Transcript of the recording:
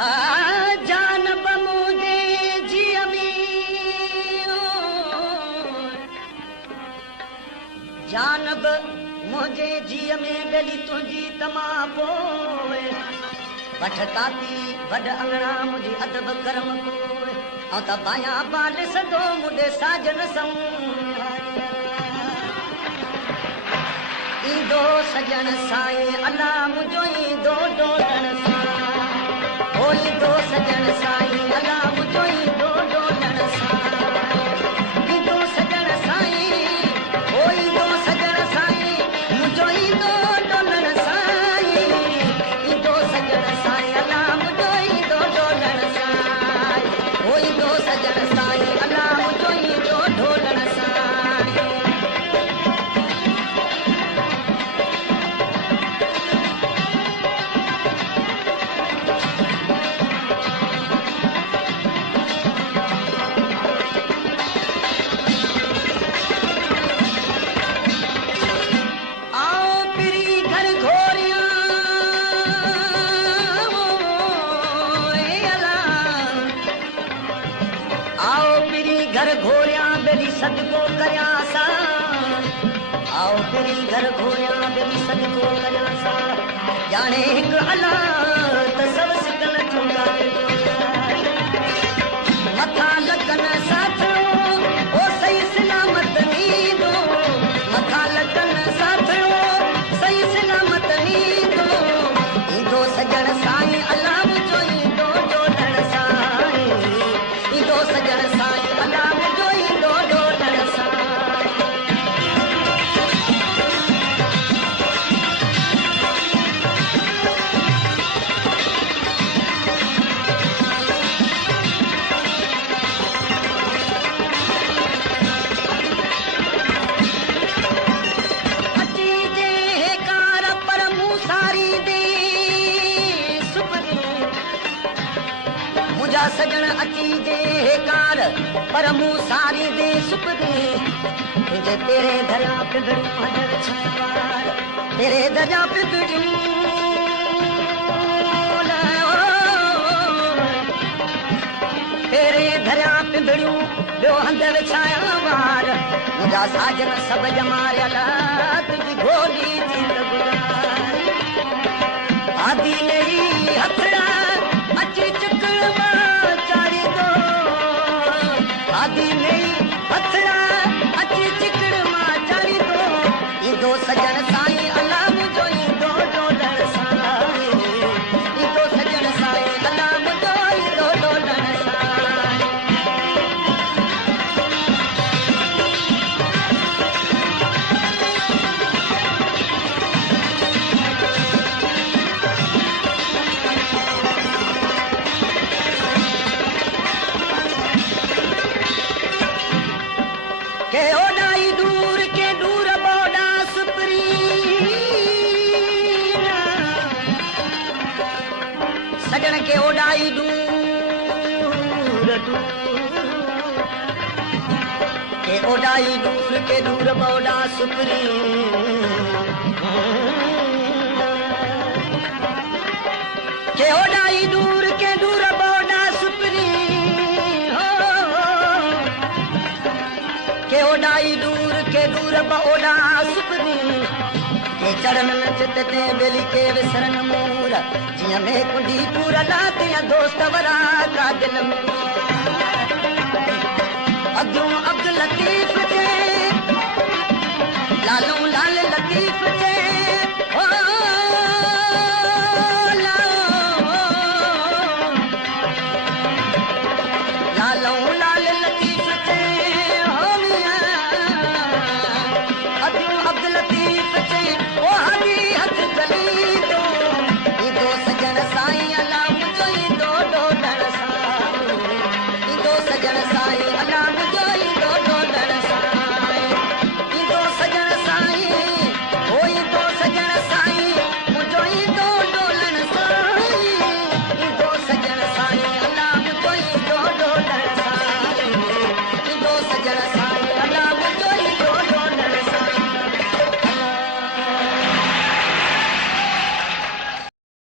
जानब मुझे जिया में जानब मुझे जिया में बेली तुझी तमा पोए वठताती वड अंगड़ा मुझे अदब करम कोए औ त बाया बाल सदो मुझे साजन सं इंदो सजन साए अला मुझो इंदो डोलण सा ओ इंदो सजन साए अला मुझो इंदो डोलण सा इंदो सजन साए ओ इंदो सजन साए मुझो इंदो डोलण साए इंदो सजन साए अला मुझो इंदो डोलण साए ओ इंदो सजन साए अला मुझो इंदो डोलण साए घर घोरिया बेली सदको करया सा आओ तेरी घर घोरिया बेली सदको करया सा जाने एक अला त सब सिकल ठुंगा मथा लगन साथो ओ सही सलामत नींदो मथा लगन साथो सही सलामत नींदो इंदो सजन साईं अला मुझो इंदो डोलण साईं इंदो सजन साईं अला मुझो इंदो डोलण साईं अची जे कार पर मूं सारी दे सुपरी मुझा सजन अची जे कार पर मूं सारी दे सुपरी तुझे तेरे दरिया पिंडड़ी हजर छवार तेरे दरिया पिंडड़ी तेरे दरिया पिंडड़ियों ॿियो हंध विछाया वार मुझा साजन सब जमारियल तुझी गोली थी गुज़ार आदि नई हथड़ा अची चुकड़ मां चारी दो आदि नई हथड़ा अची चिकड़ मां चारी दो इंदो सजन साईं अला मुझो इंदो डोलण साईं इंदो सजन साईं अला मुझो इंदो डोलण साईं के ओडाई दूर के दूर बोडा सुपरी सजन के ओडाई दूर के ओडाई दूर के दूर बोडा सुपरी के ओडाई दूर के दूर बोडा सुपरी के ओडाई दूर के दूर बोडा सुपरी के चढ़न नचत ते बेली के विसरन मूर जियां में कुंडी पूर लातियां दोस्त वरा का दिल में अब्दुल लतीफ